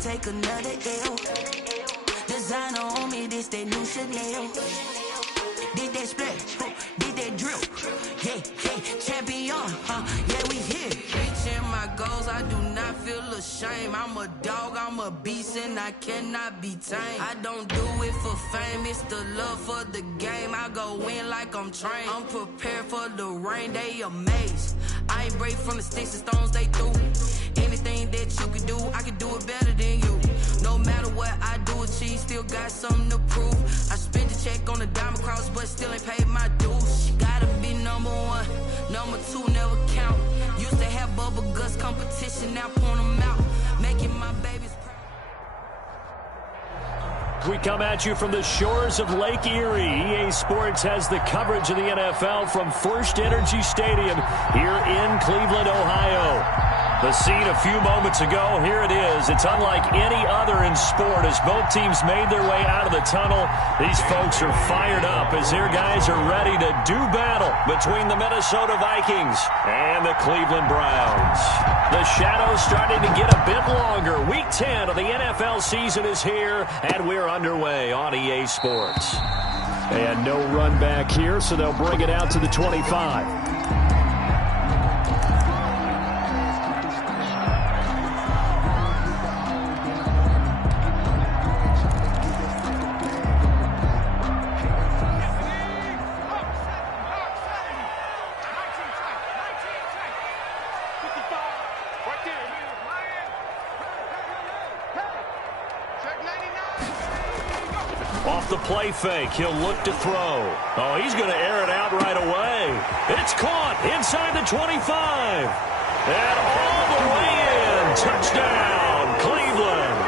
take another L. Designer on me, this that new Chanel. Did that split, did that drip. Yeah, champion, yeah, we here. Reaching my goals, I do not feel ashamed. I'm a dog, I'm a beast, and I cannot be tamed. I don't do it for fame, it's the love for the game. I go in like I'm trained. I'm prepared for the rain, they amazed. I ain't break from the sticks and stones they threw. Anything that you can do, I can do it better than you. No matter what I do achieve, still got something to prove. I spent the check on the diamond cross, but still ain't paid my dues. She gotta be number one, number two never count. Used to have bubble guts competition, now point them out. Making my babies proud. We come at you from the shores of Lake Erie. EA Sports has the coverage of the NFL from First Energy Stadium here in Cleveland, Ohio. The scene a few moments ago, here it is. It's unlike any other in sport as both teams made their way out of the tunnel. These folks are fired up as their guys are ready to do battle between the Minnesota Vikings and the Cleveland Browns. The shadow's starting to get a bit longer. Week 10 of the NFL season is here, and we're underway on EA Sports. And no run back here, so they'll bring it out to the 25. Off the play fake, he'll look to throw. Oh, he's going to air it out right away. It's caught inside the 25. And all the way in. Touchdown, Cleveland.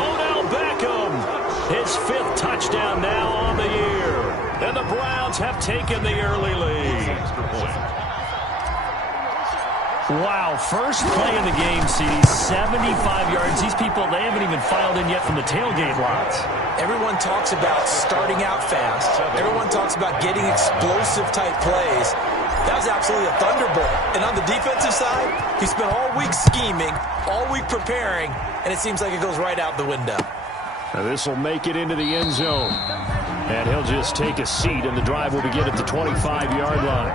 Odell Beckham, his 5th touchdown now on the year. And the Browns have taken the early lead. Wow, first play in the game, CD, 75 yards. These people, they haven't even filed in yet from the tailgate lots. Everyone talks about starting out fast. Everyone talks about getting explosive-type plays. That was absolutely a thunderbolt. And on the defensive side, he spent all week scheming, all week preparing, and it seems like it goes right out the window. Now this will make it into the end zone. And he'll just take a seat, and the drive will begin at the 25-yard line.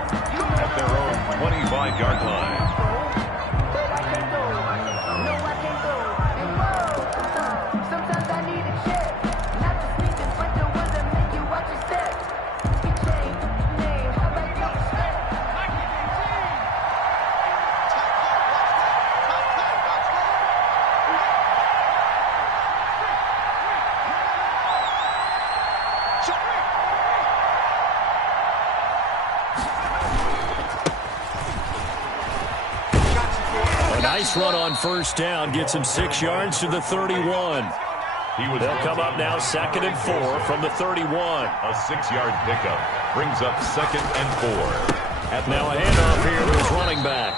At their own 25-yard line. Nice run on first down. Gets him 6 yards to the 31. They'll come up now 2nd and 4 from the 31. A 6-yard pickup brings up 2nd and 4. Now a handoff here to his running back.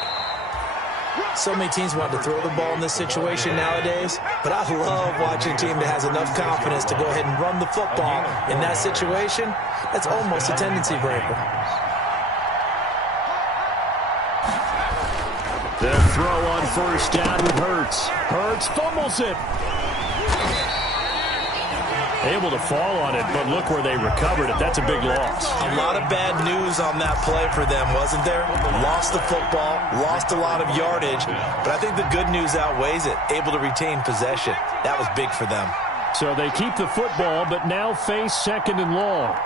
So many teams want to throw the ball in this situation nowadays, but I love watching a team that has enough confidence to go ahead and run the football. In that situation, that's almost a tendency breaker. They'll throw on first down with Hurts. Hurts fumbles it. Able to fall on it, but look where they recovered it. That's a big loss. A lot of bad news on that play for them, wasn't there? Lost the football, lost a lot of yardage, but I think the good news outweighs it. Able to retain possession. That was big for them. So they keep the football, but now face 2nd and long.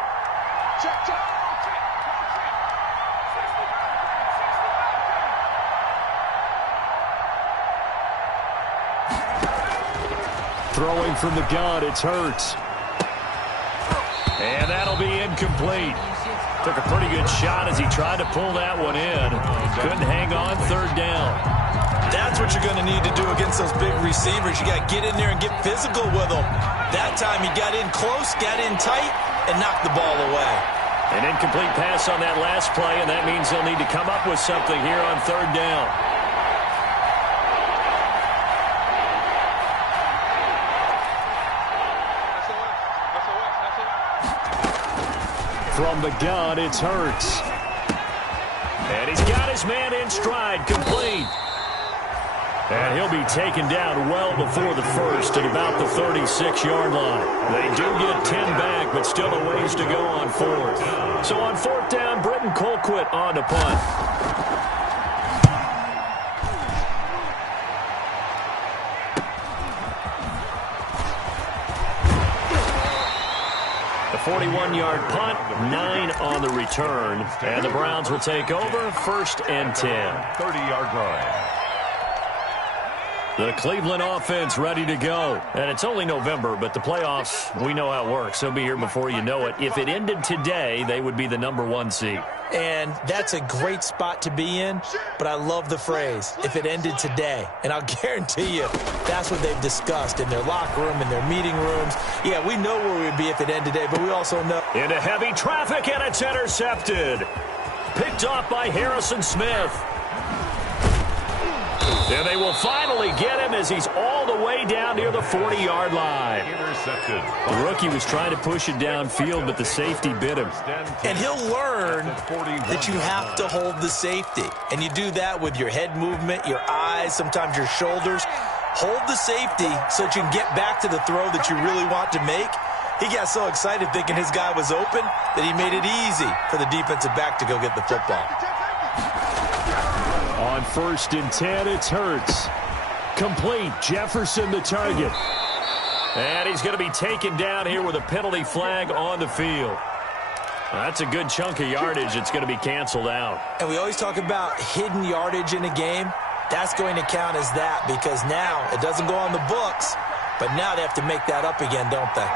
Throwing from the gun, it's Hurts. And that'll be incomplete. Took a pretty good shot as he tried to pull that one in. Couldn't hang on 3rd down. That's what you're going to need to do against those big receivers. You got to get in there and get physical with them. That time he got in close, got in tight, and knocked the ball away. An incomplete pass on that last play, and that means they'll need to come up with something here on 3rd down. From the gun, it's Hurts. And he's got his man in stride, complete. And he'll be taken down well before the first at about the 36-yard line. They do get 10 back, but still a ways to go on fourth. So on fourth down, Britton Colquitt on to punt. The 41-yard punt, 9 on the return. And the Browns will take over, 1st and 10. 30-yard line. The Cleveland offense ready to go. And it's only November, but the playoffs, we know how it works. They'll be here before you know it. If it ended today, they would be the #1 seed. And that's a great spot to be in, but I love the phrase, if it ended today. And I'll guarantee you, that's what they've discussed in their locker room, in their meeting rooms. Yeah, we know where we'd be if it ended today, but we also know. Into heavy traffic, and it's intercepted. Picked off by Harrison Smith. And they will finally get him as he's all the way down near the 40-yard line. Intercepted. The rookie was trying to push it downfield, but the safety bit him. And he'll learn that you have to hold the safety. And you do that with your head movement, your eyes, sometimes your shoulders. Hold the safety so that you can get back to the throw that you really want to make. He got so excited thinking his guy was open that he made it easy for the defensive back to go get the football. On 1st and 10, it's Hurts. Complete. Jefferson the target. And he's going to be taken down here with a penalty flag on the field. That's a good chunk of yardage. It's going to be canceled out. And we always talk about hidden yardage in a game. That's going to count as that because now it doesn't go on the books, but now they have to make that up again, don't they?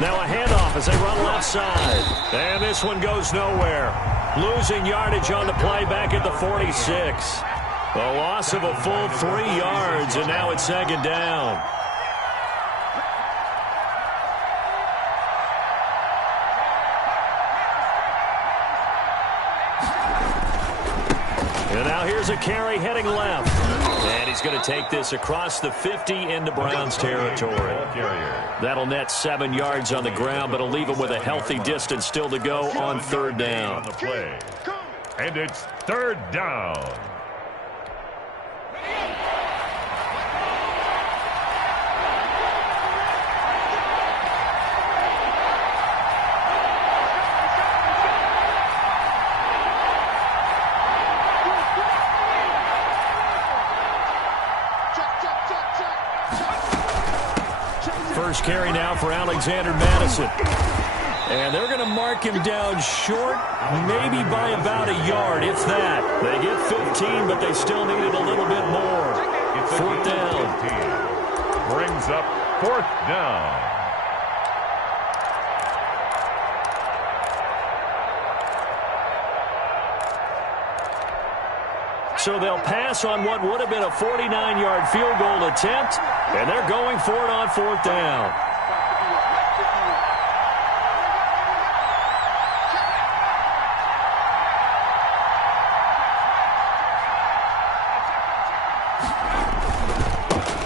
Now a handoff as they run left side. And this one goes nowhere. Losing yardage on the play back at the 46. A loss of a full 3 yards, and now it's 2nd down. And now here's a carry heading left. And he's going to take this across the 50 into Browns territory. That'll net 7 yards on the ground, but it'll leave him with a healthy distance still to go on 3rd down. And it's 3rd down. First carry now for Alexander Madison. And they're going to mark him down short, maybe by about a yard, if that. They get 15, but they still needed a little bit more. 4th down. Brings up 4th down. So they'll pass on what would have been a 49-yard field goal attempt, and they're going for it on 4th down.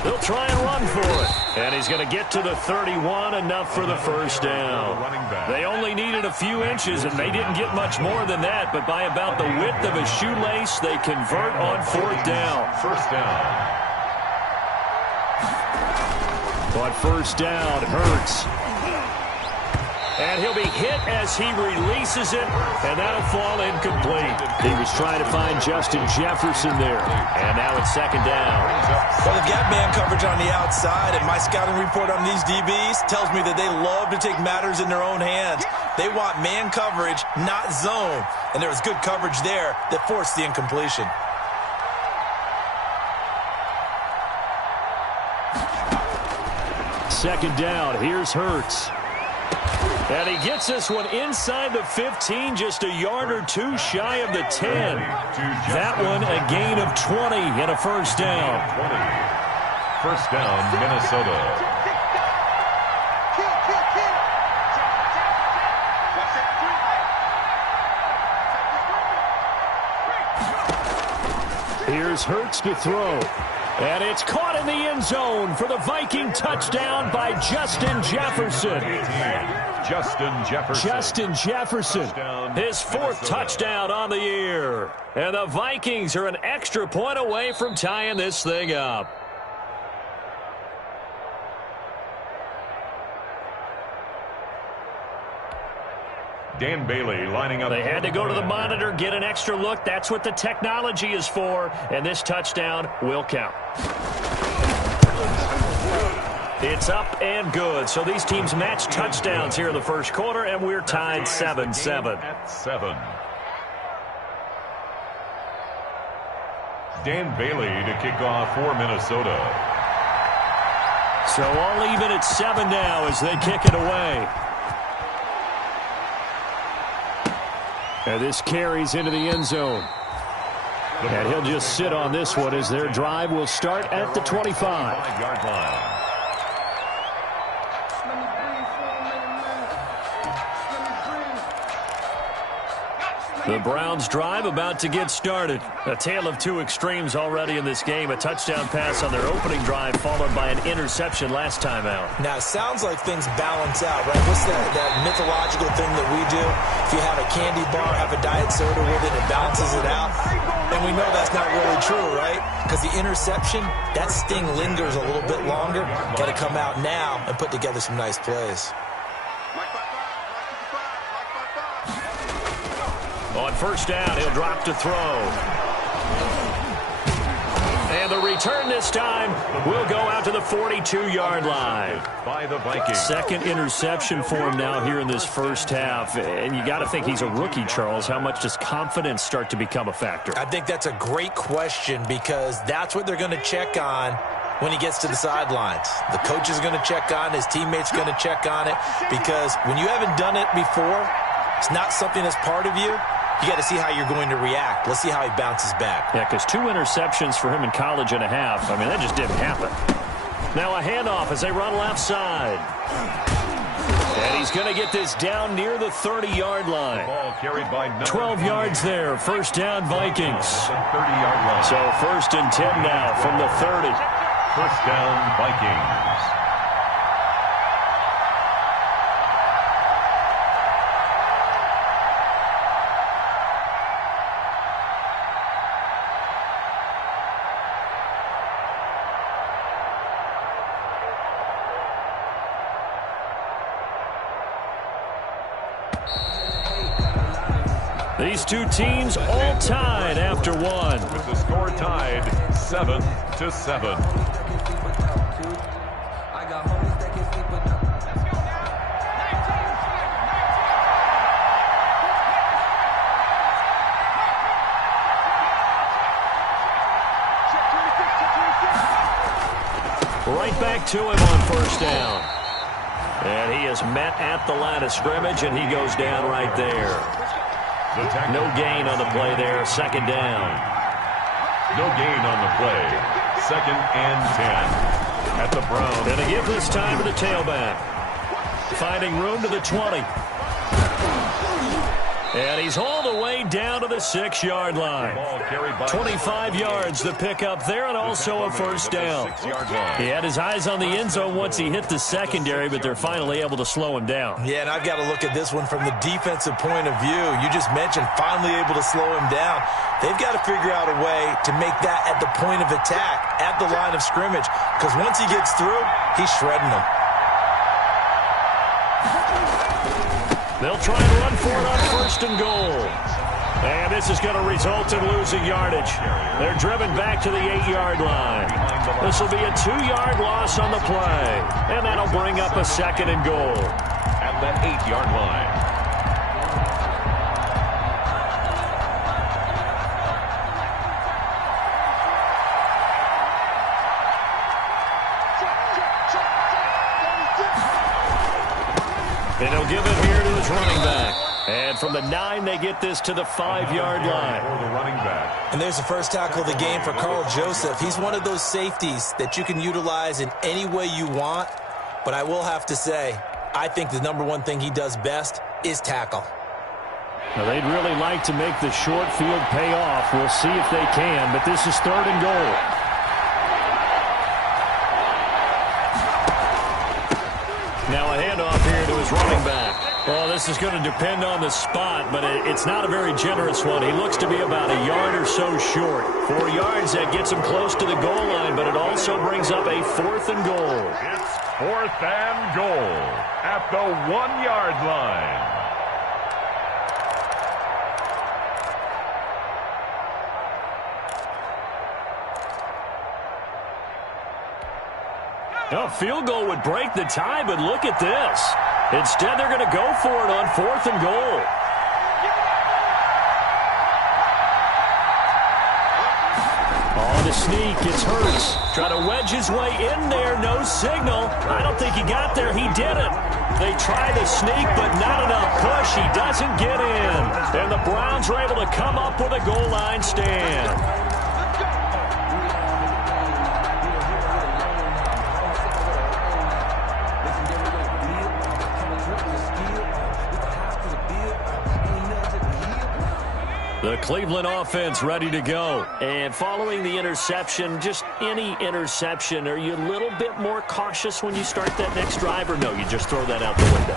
They'll try and run for it. And he's going to get to the 31, enough for the 1st down. They only needed a few inches, and they didn't get much more than that, but by about the width of a shoelace, they convert on 4th down. 1st down. On 1st down, Hurts. And he'll be hit as he releases it, and that'll fall incomplete. He was trying to find Justin Jefferson there, and now it's 2nd down. Well, they've got man coverage on the outside, and my scouting report on these DBs tells me that they love to take matters in their own hands. They want man coverage, not zone, and there was good coverage there that forced the incompletion. Second down, here's Hurts. And he gets this one inside the 15, just a yard or two shy of the 10. That one a gain of 20 and a 1st down. 1st down, Minnesota. Here's Hurts to throw. And it's caught in the end zone for the Viking touchdown by Justin Jefferson. Justin Jefferson, his fourth touchdown on the year. And the Vikings are an extra point away from tying this thing up. Dan Bailey lining up. They had to go to the monitor, get an extra look. That's what the technology is for. And this touchdown will count. It's up and good. So these teams match touchdowns here in the first quarter, and we're tied 7-7. At 7. Dan Bailey to kick off for Minnesota. So all even at 7 now as they kick it away. And this carries into the end zone. And he'll just sit on this one as their drive will start at the 25-yard line. The Browns drive about to get started. A tale of two extremes already in this game. A touchdown pass on their opening drive followed by an interception last time out. Now, it sounds like things balance out, right? What's that mythological thing that we do? If you have a candy bar, have a diet soda with it, it balances it out. And we know that's not really true, right? Because the interception, that sting lingers a little bit longer. Got to come out now and put together some nice plays. On first down, he'll drop to throw. And the return this time will go out to the 42-yard line. By the Vikings. Second interception for him now here in this first half. And you got to think he's a rookie, Charles. How much does confidence start to become a factor? I think that's a great question because that's what they're going to check on when he gets to the sidelines. The coach is going to check on it. His teammates are going to check on it because when you haven't done it before, it's not something that's part of you. You got to see how you're going to react. Let's see how he bounces back. Yeah, because 2 interceptions for him in college and a half. I mean, that just didn't happen. Now a handoff as they run left side. And he's going to get this down near the 30-yard line. Ball carried by 12 yards there. First down, Vikings. 30-yard line. So 1st and 10 now from the 30. First down, Vikings. These two teams all tied after one. With the score tied 7-7. Right back to him on first down. And he is met at the line of scrimmage, and he goes down right there. No gain on the play there. Second down. No gain on the play. 2nd and 10. At the Browns. And a give this time to the tailback. Finding room to the 20. And he's all the way down to the 6-yard line. 25 yards to pick up there, and also a first down. He had his eyes on the end zone once he hit the secondary, but they're finally able to slow him down. Yeah, and I've got to look at this one from the defensive point of view. You just mentioned finally able to slow him down. They've got to figure out a way to make that at the point of attack, at the line of scrimmage, because once he gets through, he's shredding them. They'll try and run for it on 1st and goal. And this is going to result in losing yardage. They're driven back to the 8-yard line. This will be a 2-yard loss on the play. And that'll bring up a 2nd and goal. At the 8-yard line. And he'll give it here to his running back. And from the 9, they get this to the 5-yard line. For the running back. And there's the first tackle of the game for Carl Joseph. He's one of those safeties that you can utilize in any way you want. But I will have to say, I think the number one thing he does best is tackle. Now, they'd really like to make the short field pay off. We'll see if they can, but this is 3rd and goal. Now a handoff here to his running back. Well, this is going to depend on the spot, but it's not a very generous one. He looks to be about a yard or so short. 4 yards, that gets him close to the goal line, but it also brings up a 4th and goal. It's 4th and goal at the 1-yard line. A field goal would break the tie, but look at this. Instead, they're going to go for it on 4th and goal. On the sneak, it's Hurts. Try to wedge his way in there, no signal. I don't think he got there. He didn't. They try the sneak, but not enough push. He doesn't get in. And the Browns are able to come up with a goal line stand. The Cleveland offense ready to go. And following the interception, just any interception, are you a little bit more cautious when you start that next drive, or no, you just throw that out the window?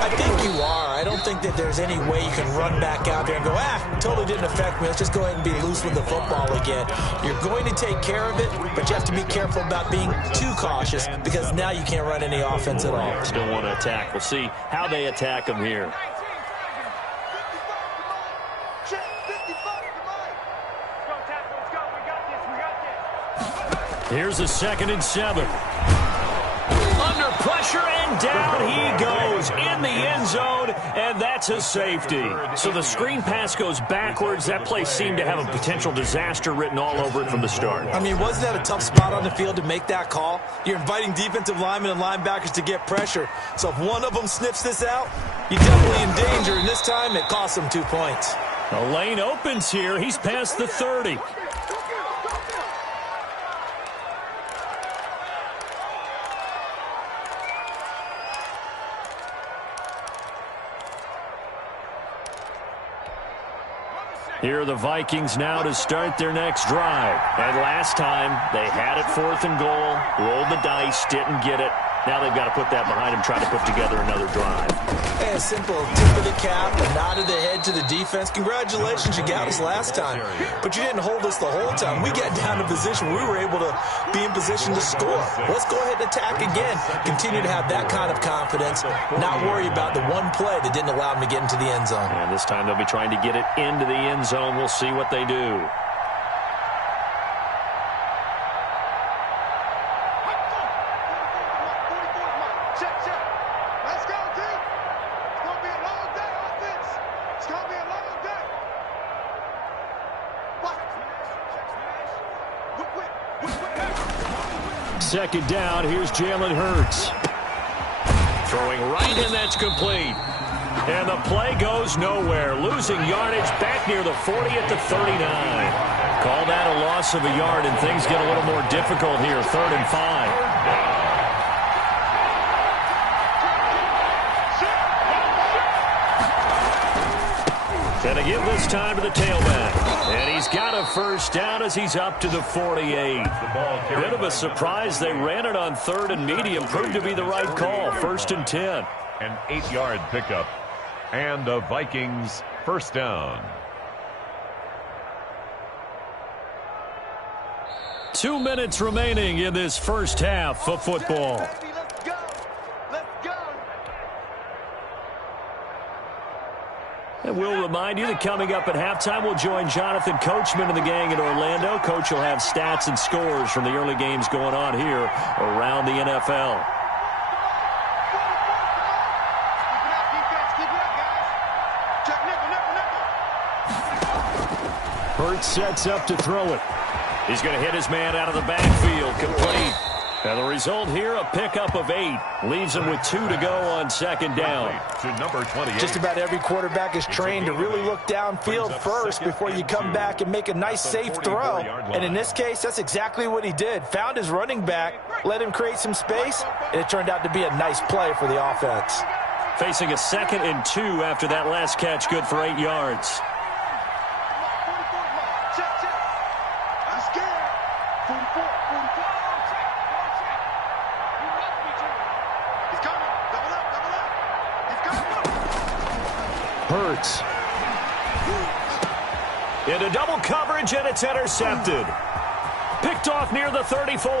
I think you are. I don't think that there's any way you can run back out there and go, totally didn't affect me. Let's just go ahead and be loose with the football again. You're going to take care of it, but you have to be careful about being too cautious because now you can't run any offense at all. Still want to attack. We'll see how they attack them here. Here's a 2nd and 7. Under pressure, and down he goes in the end zone, and that's a safety. So the screen pass goes backwards. That play seemed to have a potential disaster written all over it from the start. I mean, wasn't that a tough spot on the field to make that call? You're inviting defensive linemen and linebackers to get pressure. So if one of them sniffs this out, you're definitely in danger, and this time it costs them 2 points. The lane opens here. He's past the 30. Here are the Vikings now to start their next drive. And last time, they had it 4th and goal, rolled the dice, didn't get it. Now they've got to put that behind them, try to put together another drive. Hey, a simple tip of the cap, a nod of the head to the defense. Congratulations, you got us last time. But you didn't hold us the whole time. We got down to position where we were able to be in position to score. Let's go ahead and attack again. Continue to have that kind of confidence, not worry about the one play that didn't allow them to get into the end zone. And this time they'll be trying to get it into the end zone. We'll see what they do. Second down, here's Jalen Hurts. Throwing right in, that's complete. And the play goes nowhere. Losing yardage back near the 40 at the 39. Call that a loss of a yard, and things get a little more difficult here. 3rd and 5. Gonna give this time to the tailback. And he's got a first down as he's up to the 48. Bit of a surprise. They ran it on 3rd and medium. Proved to be the right call. 1st and 10. An 8-yard pickup. And the Vikings first down. 2 minutes remaining in this first half of football. And we'll remind you that coming up at halftime, we'll join Jonathan Coachman and the gang in Orlando. Coach will have stats and scores from the early games going on here around the NFL. Hurts sets up to throw it. He's going to hit his man out of the backfield, complete. And the result here, a pickup of 8. Leaves him with 2 to go on 2nd down. To number 28. Just about every quarterback is trained to really look downfield first before you come back and make a nice, safe throw. And in this case, that's exactly what he did. Found his running back, let him create some space, and it turned out to be a nice play for the offense. Facing a 2nd and 2 after that last catch, good for 8 yards. He's coming. Hurts. Into double coverage, and it's intercepted. Picked off near the 34.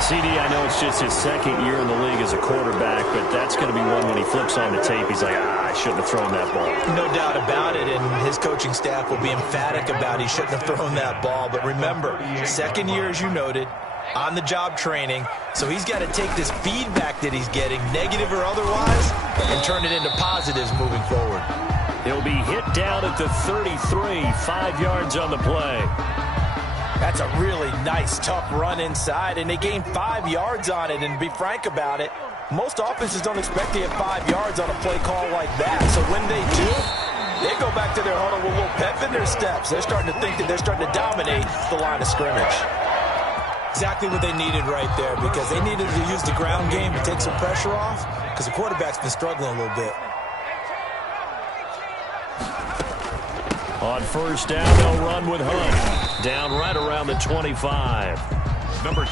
CD, I know it's just his second year in the league as a quarterback, but that's going to be one when he flips on the tape. He's like, I shouldn't have thrown that ball. No doubt about it, and his coaching staff will be emphatic about he shouldn't have thrown that ball. But remember, second year, as you noted, on-the-job training, so he's got to take this feedback that he's getting, negative or otherwise, and turn it into positives moving forward. He'll be hit down at the 33, 5 yards on the play. That's a really nice, tough run inside, and they gained 5 yards on it. And to be frank about it, most offenses don't expect to get 5 yards on a play call like that. So when they do, they go back to their huddle with a little pep in their steps. They're starting to think that they're starting to dominate the line of scrimmage. Exactly what they needed right there, because they needed to use the ground game to take some pressure off, because the quarterback's been struggling a little bit. On first down, they'll run with Hunt. Down right around the 25.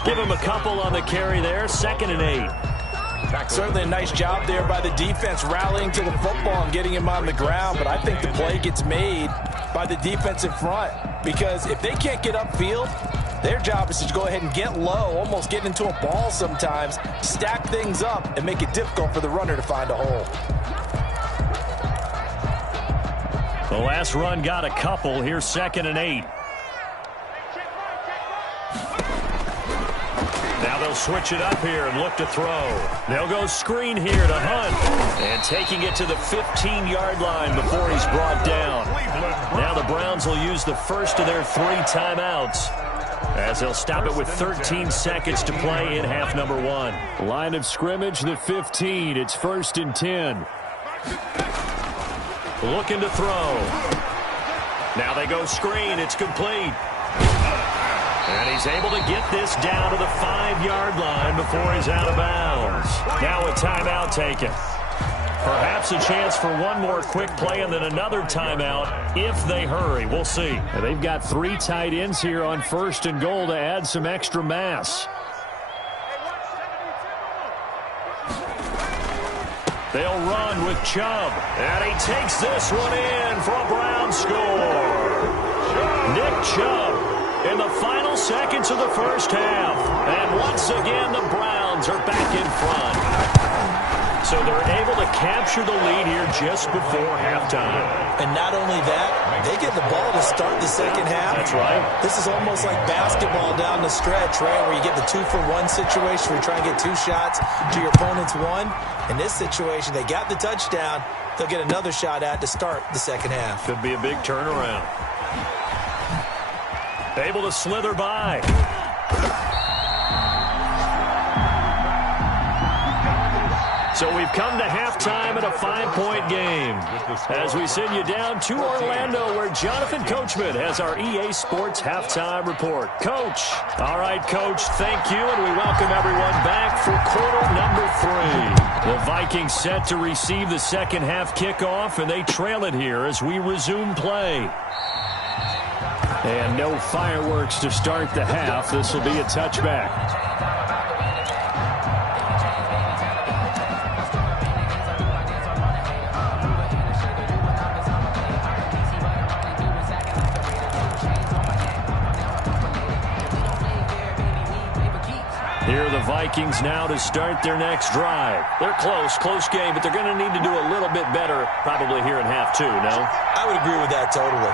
Give him a couple on the carry there. 2nd and 8. Certainly a nice job there by the defense rallying to the football and getting him on the ground, but I think the play gets made by the defense in front, because if they can't get upfield, their job is to go ahead and get low, almost get into a ball sometimes, stack things up, and make it difficult for the runner to find a hole. The last run got a couple. Here's 2nd and 8. Now they'll switch it up here and look to throw. They'll go screen here to Hunt. And taking it to the 15-yard line before he's brought down. Now the Browns will use the first of their 3 timeouts, as they'll stop it with 13 seconds to play in half number 1. Line of scrimmage, the 15. It's 1st and 10. Looking to throw. Now they go screen. It's complete. And he's able to get this down to the 5-yard line before he's out of bounds. Now a timeout taken. Perhaps a chance for one more quick play and then another timeout if they hurry. We'll see. And they've got 3 tight ends here on 1st and goal to add some extra mass. They'll run with Chubb. And he takes this one in for a Brown score. Nick Chubb in the final seconds of the first half. And once again, the Browns are back in front. So they're able to capture the lead here just before halftime. And not only that, they get the ball to start the second half. That's right. This is almost like basketball down the stretch, right, where you get the 2-for-1 situation where you try and get 2 shots to your opponent's 1. In this situation, they got the touchdown. They'll get another shot at to start the second half. Could be a big turnaround. Able to slither by. So we've come to halftime at a 5-point game as we send you down to Orlando, where Jonathan Coachman has our EA Sports Halftime Report. Coach. All right, Coach, thank you, and we welcome everyone back for quarter number 3. The Vikings set to receive the second half kickoff, and they trail it here as we resume play. And no fireworks to start the half. This will be a touchback. Here are the Vikings now to start their next drive. They're close game, but they're going to need to do a little bit better probably here in half 2, no? I would agree with that totally.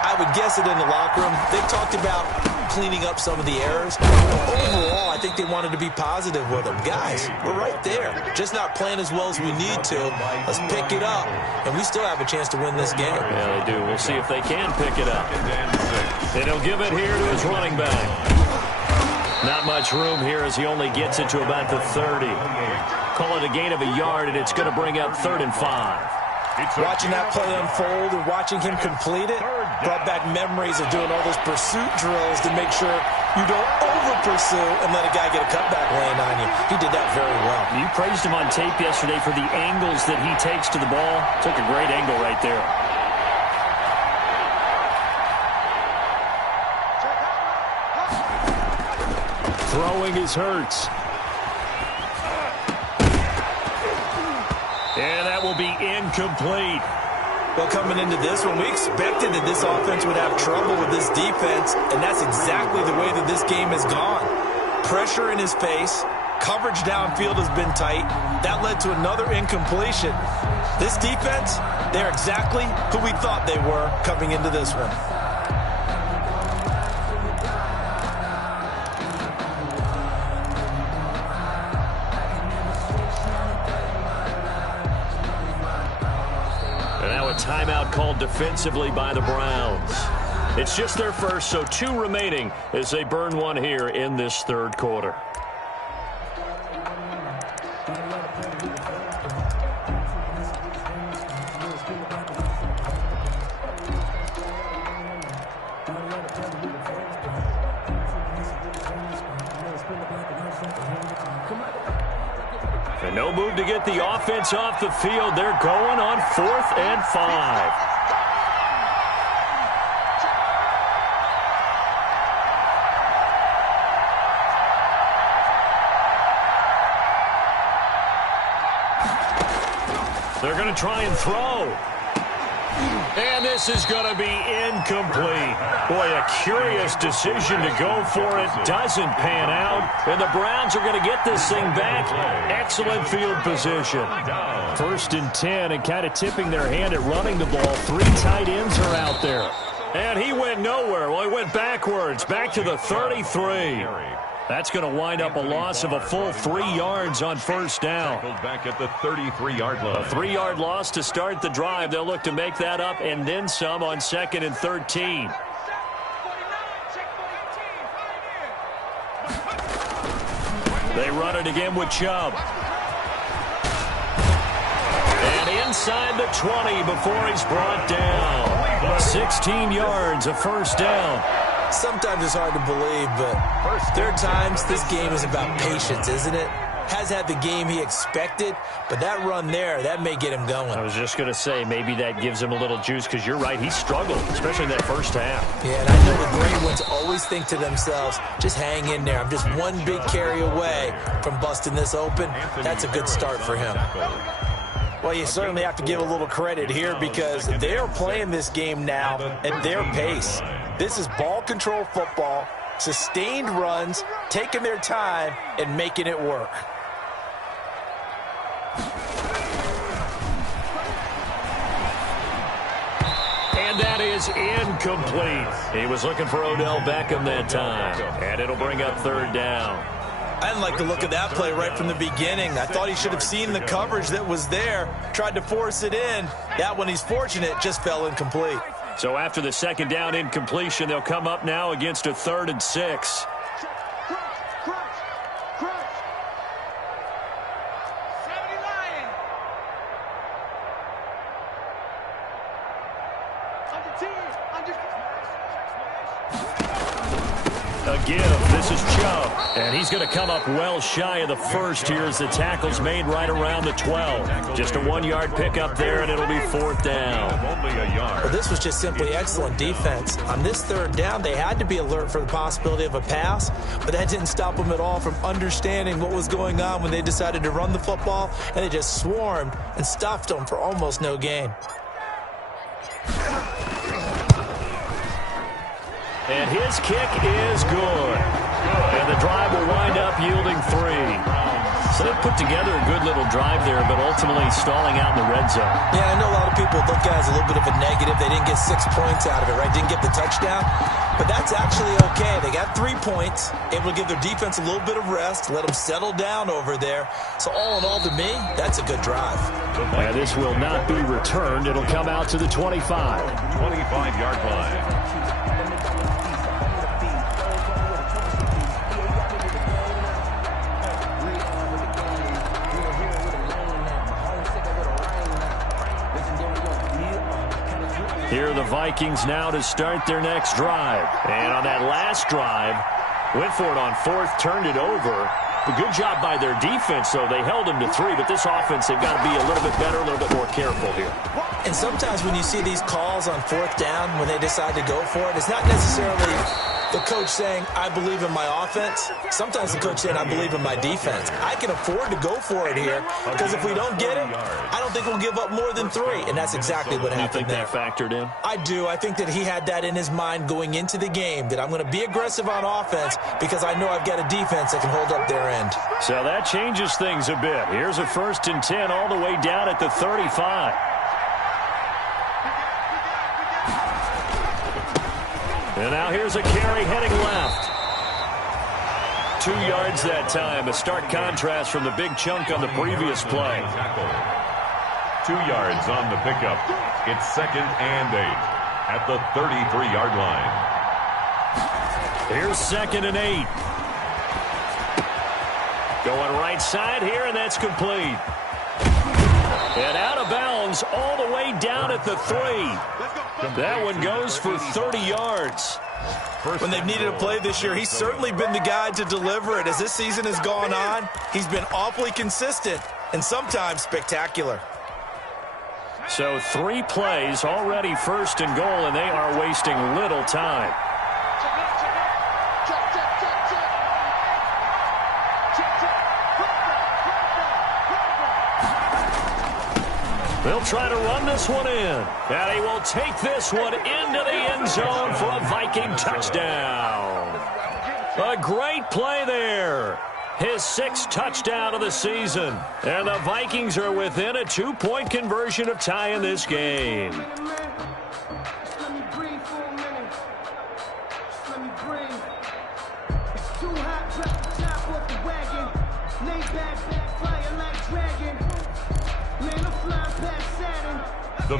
I would guess it in the locker room. They talked about cleaning up some of the errors. Overall, I think they wanted to be positive with them. Guys, we're right there. Just not playing as well as we need to. Let's pick it up, and we still have a chance to win this game. Yeah, they do. We'll see if they can pick it up. And he'll give it here to his running back. Not much room here as he only gets it to about the 30. Call it a gain of a yard, and it's going to bring up 3rd and 5. Watching that play unfold and watching him complete it brought back memories of doing all those pursuit drills to make sure you don't over-pursue and let a guy get a cutback lane on you. He did that very well. You praised him on tape yesterday for the angles that he takes to the ball. Took a great angle right there. Throwing is Hurts. And that will be incomplete. Well, coming into this one, we expected that this offense would have trouble with this defense, and that's exactly the way that this game has gone. Pressure in his face. Coverage downfield has been tight. That led to another incompletion. This defense, they're exactly who we thought they were coming into this one. And now a timeout called defensively by the Browns. It's just their first, so 2 remaining as they burn one here in this third quarter. And no move to get the offense off the field. They're going on 4th and 5. They're going to try and throw. And this is going to be incomplete. Boy, a curious decision to go for it. Doesn't pan out. And the Browns are going to get this thing back. Excellent field position. 1st and 10, and kind of tipping their hand at running the ball. 3 tight ends are out there. And he went nowhere. Well, he went backwards, back to the 33. That's going to wind up a loss of a full 3 yards on 1st down. Back at the 33-yard line. A 3-yard loss to start the drive. They'll look to make that up and then some on 2nd and 13. They run it again with Chubb. And inside the 20 before he's brought down. 16 yards, a 1st down. Sometimes it's hard to believe, but there are times this game is about patience, isn't it? Has had the game he expected, but that run there, that may get him going. I was just going to say, maybe that gives him a little juice, because you're right, he struggled, especially in that 1st half. Yeah, and I know the great ones always think to themselves, just hang in there. I'm just one big carry away from busting this open. That's a good start for him. Well, you certainly have to give a little credit here because they are playing this game now at their pace. This is ball control football, sustained runs, taking their time, and making it work. And that is incomplete. He was looking for Odell Beckham that time. And it'll bring up 3rd down. I didn't like the look of that play right from the beginning. I thought he should have seen the coverage that was there, tried to force it in. That one, he's fortunate, just fell incomplete. So after the 2nd down incompletion, they'll come up now against a 3rd and 6. A give. This is Chubb. And he's going to come up well shy of the 1st here as the tackle's made right around the 12. Just a 1-yard pickup there, and it'll be 4th down. Only a yard. Well, this was just simply excellent defense. On this 3rd down, they had to be alert for the possibility of a pass, but that didn't stop them at all from understanding what was going on when they decided to run the football, and they just swarmed and stuffed them for almost no gain. And his kick is good. And the drive will wind up yielding 3. So they put together a good little drive there, but ultimately stalling out in the red zone. Yeah, I know a lot of people look at it as a little bit of a negative. They didn't get 6 points out of it, right? Didn't get the touchdown. But that's actually okay. They got 3 points, able to give their defense a little bit of rest, let them settle down over there. So all in all, to me, that's a good drive. And this will not be returned. It'll come out to the 25. 25-yard line. Here are the Vikings now to start their next drive. And on that last drive, went for it on 4th, turned it over. A good job by their defense, though. They held them to 3, but this offense, they've got to be a little bit better, a little bit more careful here. And sometimes when you see these calls on 4th down, when they decide to go for it, it's not necessarily The coach saying, I believe in my offense. Sometimes the coach saying, I believe in my defense. I can afford to go for it here because if we don't get it, I don't think we'll give up more than 3. And that's exactly what happened there. You think that factored in? I do. I think that he had that in his mind going into the game, that I'm going to be aggressive on offense because I know I've got a defense that can hold up their end. So that changes things a bit. Here's a 1st and 10 all the way down at the 35. And now here's a carry heading left. 2 yards that time. A stark contrast from the big chunk on the previous play. 2 yards on the pickup. It's 2nd and 8 at the 33-yard line. Here's 2nd and 8. Going right side here, and that's complete. And out of bounds all the way down at the 3. That one goes for 30 yards. When they've needed a play this year, he's certainly been the guy to deliver it. As this season has gone on, he's been awfully consistent and sometimes spectacular. So 3 plays, already 1st and goal, and they are wasting little time. They'll try to run this one in. And he will take this one into the end zone for a Viking touchdown. A great play there. His 6th touchdown of the season. And the Vikings are within a 2-point conversion of tying this game.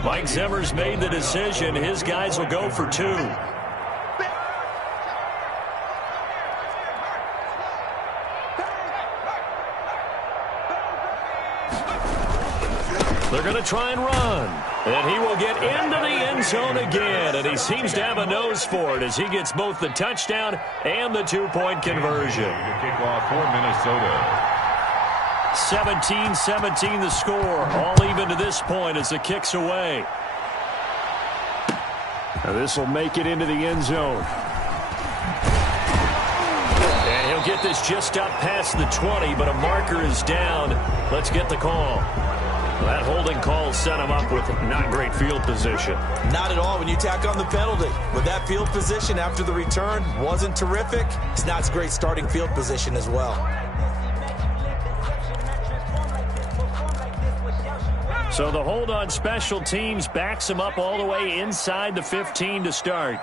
Mike Zimmer's made the decision. His guys will go for 2. They're going to try and run. And he will get into the end zone again. And he seems to have a nose for it as he gets both the touchdown and the 2-point conversion. Kickoff for Minnesota. 17-17 the score. All even to this point as the kick's away. Now this will make it into the end zone. And he'll get this just up past the 20, but a marker is down. Let's get the call. That holding call set him up with not great field position. Not at all when you tack on the penalty. But that field position after the return wasn't terrific. It's not a great starting field position as well. So the hold on special teams backs him up all the way inside the 15 to start.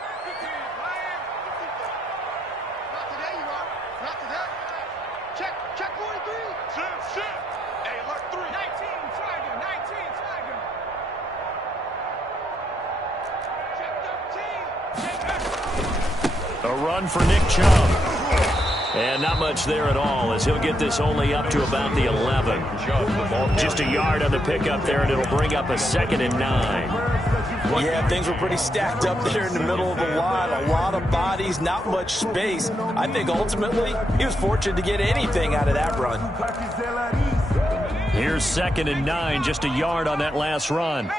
A run for Nick Chubb. And not much there at all as he'll get this only up to about the 11. Just a yard on the pickup there, and it'll bring up a 2nd and 9. Yeah, things were pretty stacked up there in the middle of the line. A lot of bodies, not much space. I think ultimately he was fortunate to get anything out of that run. Here's 2nd and 9, just a yard on that last run.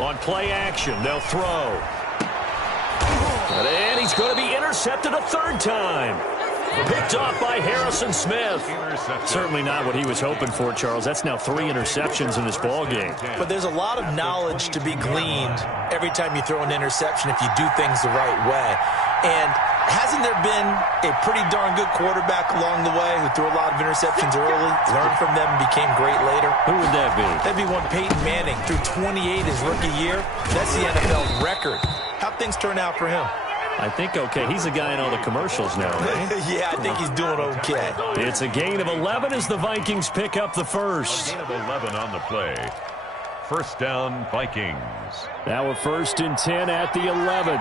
On play action, they'll throw. And he's going to be intercepted a 3rd time. Picked off by Harrison Smith. Certainly not what he was hoping for, Charles. That's now 3 interceptions in this ball game. But there's a lot of knowledge to be gleaned every time you throw an interception if you do things the right way. And hasn't there been a pretty darn good quarterback along the way who threw a lot of interceptions early, learned from them, and became great later? Who would that be? That'd be one Peyton Manning. Threw 28 his rookie year. That's the NFL record. How'd things turn out for him? I think okay. He's a guy in all the commercials now, right? Yeah, I think he's doing okay. It's a gain of 11 as the Vikings pick up the first. A gain of 11 on the play. First down, Vikings. Now a 1st and 10 at the 11.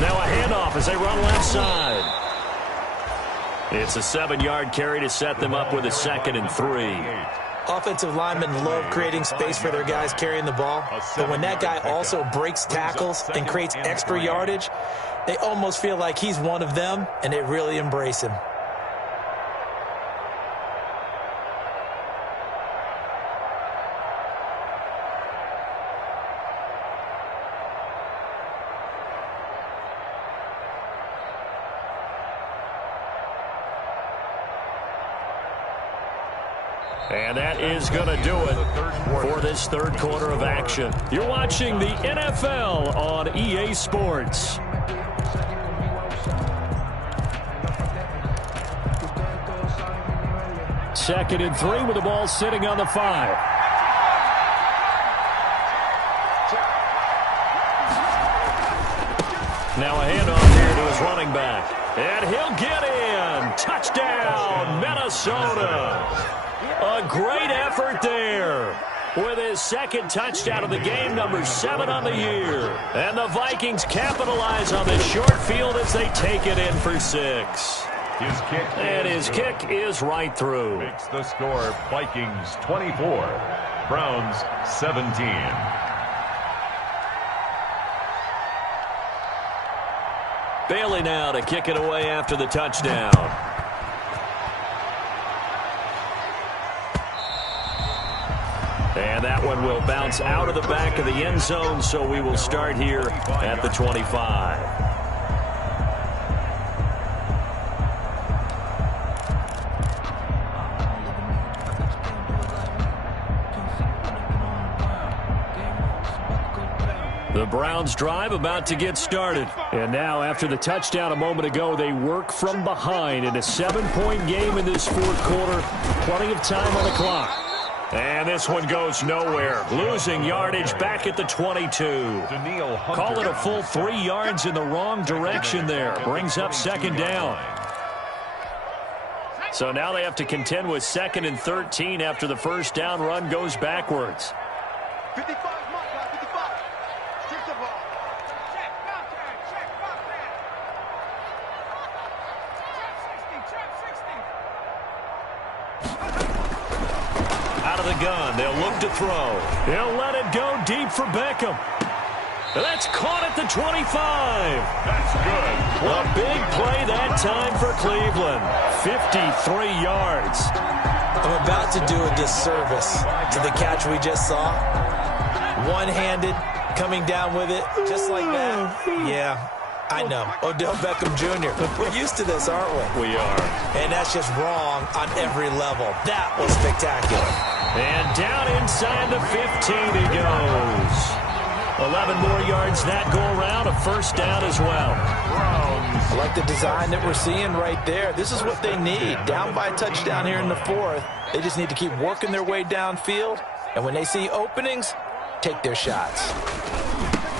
Now a handoff as they run left side. It's a 7-yard carry to set them up with a 2nd and 3. Offensive linemen love creating space for their guys carrying the ball, but when that guy also breaks tackles and creates extra yardage, they almost feel like he's one of them, and they really embrace him. And that is going to do it for this third quarter of action. You're watching the NFL on EA Sports. Second and 3 with the ball sitting on the 5. Now a handoff here to his running back. And he'll get in. Touchdown, Minnesota. A great effort there with his 2nd touchdown of the game, number 7 on the year. And the Vikings capitalize on this short field as they take it in for 6. His kick is right through. Makes the score Vikings 24, Browns 17. Bailey now to kick it away after the touchdown. And that one will bounce out of the back of the end zone, so we will start here at the 25. The Browns drive about to get started. And now after the touchdown a moment ago, they work from behind in a 7-point game in this fourth quarter. Plenty of time on the clock. And this one goes nowhere. Losing yardage back at the 22. Call it a full 3 yards in the wrong direction there. Brings up 2nd down. So now they have to contend with 2nd and 13 after the first down run goes backwards. 55, Mike, 55. Strip the ball. Check, Out of the gun, they'll look to throw. They'll let it go deep for Beckham. That's caught at the 25. That's good. A big play that time for Cleveland. 53 yards. I'm about to do a disservice to the catch we just saw. One-handed, coming down with it, just like that. Yeah, I know. Odell Beckham Jr. We're used to this, aren't we? We are. And that's just wrong on every level. That was spectacular. And down inside the 15 he goes. 11 more yards that go around, a first down as well. I like the design that we're seeing right there. This is what they need. Down by a touchdown here in the fourth. They just need to keep working their way downfield. And when they see openings, take their shots.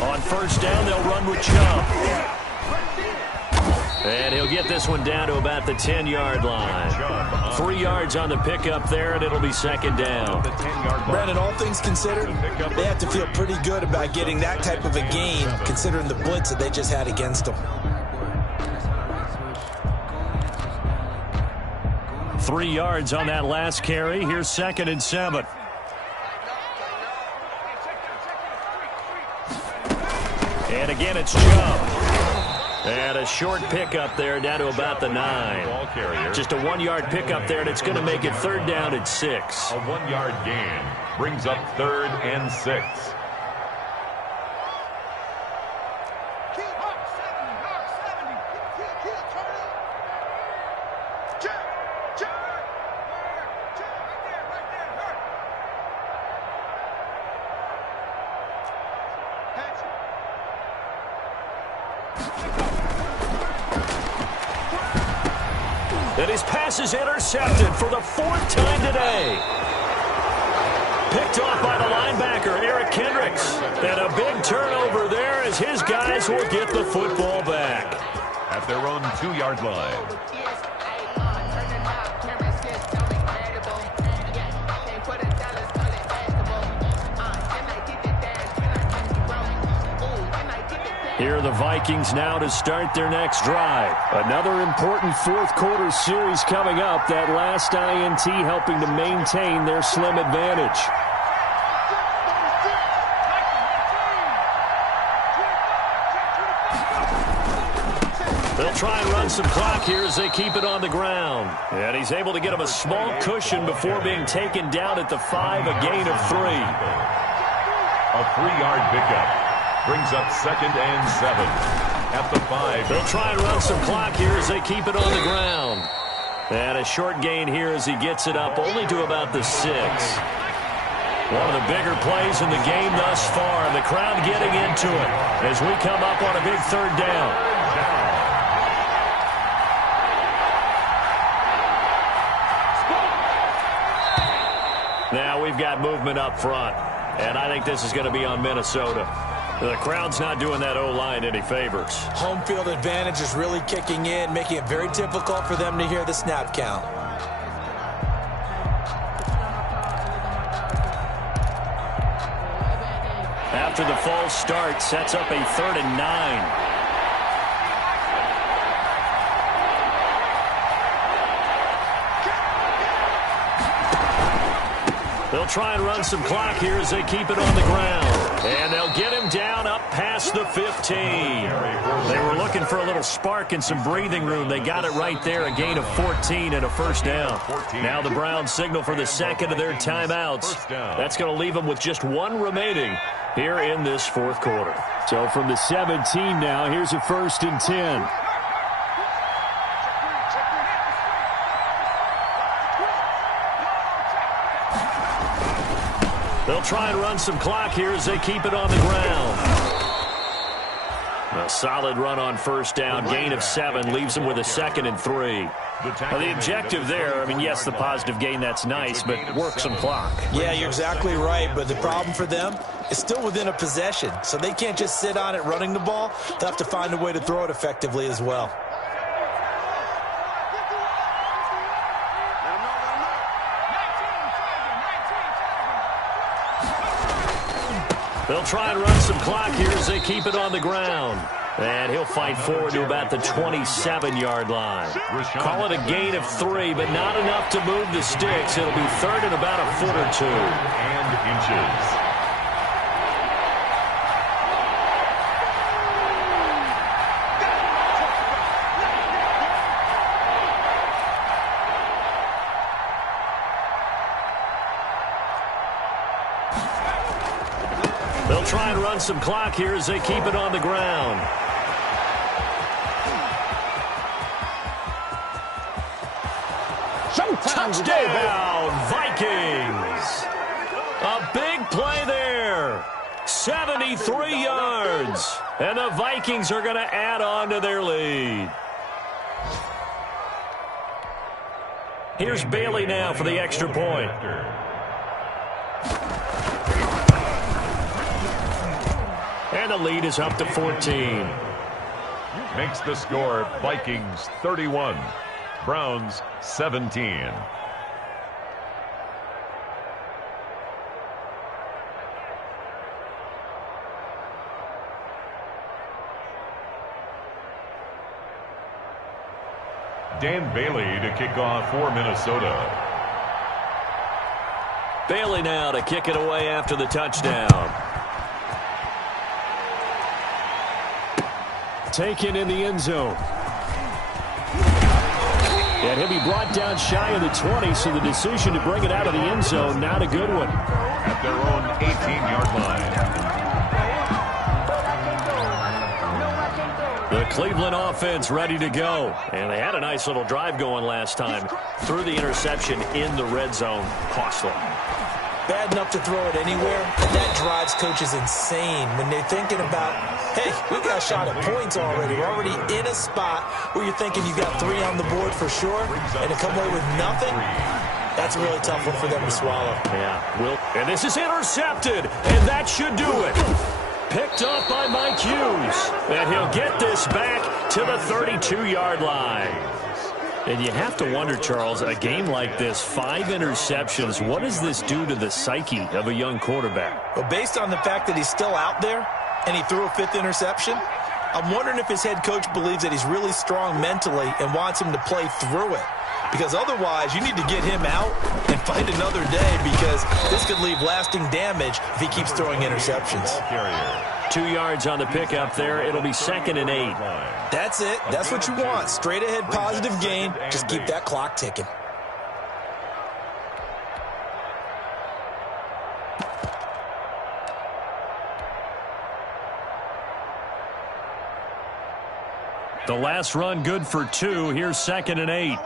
On first down, they'll run with Chubb. And he'll get this one down to about the 10-yard line. 3 yards on the pickup there, and it'll be 2nd down. Brandon, all things considered, they have to feel pretty good about getting that type of a gain, considering the blitz that they just had against them. 3 yards on that last carry. Here's 2nd and 7. And again, it's Chubb. And a short pickup there down to about the 9. Just a 1-yard pickup there, and it's going to make it 3rd down at 6. A 1-yard gain brings up 3rd and 6. And his pass is intercepted for the 4th time today. Picked off by the linebacker, Eric Kendricks. And a big turnover there as his guys will get the football back. At their own 2-yard line. Here are the Vikings now to start their next drive. Another important fourth-quarter series coming up. That last INT helping to maintain their slim advantage. They'll try and run some clock here as they keep it on the ground. And he's able to get him a small cushion before being taken down at the 5, a gain of 3. A 3-yard pickup. Brings up 2nd and 7 at the 5. They'll try and run some clock here as they keep it on the ground. And a short gain here as he gets it up only to about the 6. One of the bigger plays in the game thus far. The crowd getting into it as we come up on a big 3rd down. Now we've got movement up front. And I think this is going to be on Minnesota. The crowd's not doing that O-line any favors. Home field advantage is really kicking in, making it very difficult for them to hear the snap count. After the false start, sets up a 3rd and 9. They'll try and run some clock here as they keep it on the ground. And they'll get him down up past the 15. They were looking for a little spark and some breathing room. They got it right there, a gain of 14 and a 1st down. Now the Browns signal for the 2nd of their timeouts. That's going to leave them with just 1 remaining here in this 4th quarter. So from the 17 now, here's a 1st and 10. They'll try and run some clock here as they keep it on the ground. A solid run on 1st down, gain of 7, leaves them with a 2nd and 3. Now, the objective there, I mean, yes, the positive gain, that's nice, but work some clock. Yeah, you're exactly right, but the problem for them is still within a possession, so they can't just sit on it running the ball. They'll have to find a way to throw it effectively as well. They'll try and run some clock here as they keep it on the ground. And he'll fight forward to about the 27-yard line. Call it a gain of 3, but not enough to move the sticks. It'll be 3rd and about a foot or 2. And inches. They'll try and run some clock here as they keep it on the ground. Touchdown, Vikings! A big play there. 73 yards. And the Vikings are going to add on to their lead. Here's Bailey now for the extra point. And the lead is up to 14. Makes the score Vikings 31, Browns 17. Dan Bailey to kick off for Minnesota. Bailey now to kick it away after the touchdown. Taken in the end zone. And he'll be brought down shy of the 20, so the decision to bring it out of the end zone, not a good one. At their own 18-yard line. The Cleveland offense ready to go. And they had a nice little drive going last time. Threw the interception in the red zone. Costly. Bad enough to throw it anywhere, and that drives coaches insane when they're thinking about, hey, we got a shot at points already. We're already in a spot where you're thinking you got 3 on the board for sure, and to come away with nothing, that's a really tough one for them to swallow. Yeah, and this is intercepted, and that should do it. Picked up by Mike Hughes, and he'll get this back to the 32-yard line. And you have to wonder, Charles, a game like this, 5 interceptions, what does this do to the psyche of a young quarterback? Well, based on the fact that he's still out there and he threw a 5th interception, I'm wondering if his head coach believes that he's really strong mentally and wants him to play through it. Because otherwise, you need to get him out and find another day, because this could leave lasting damage if he keeps throwing interceptions. 2 yards on the pickup there. It'll be 2nd and 8. That's it. That's what you want. Straight ahead positive gain. Just keep that clock ticking. The last run good for 2. Here's 2nd and 8.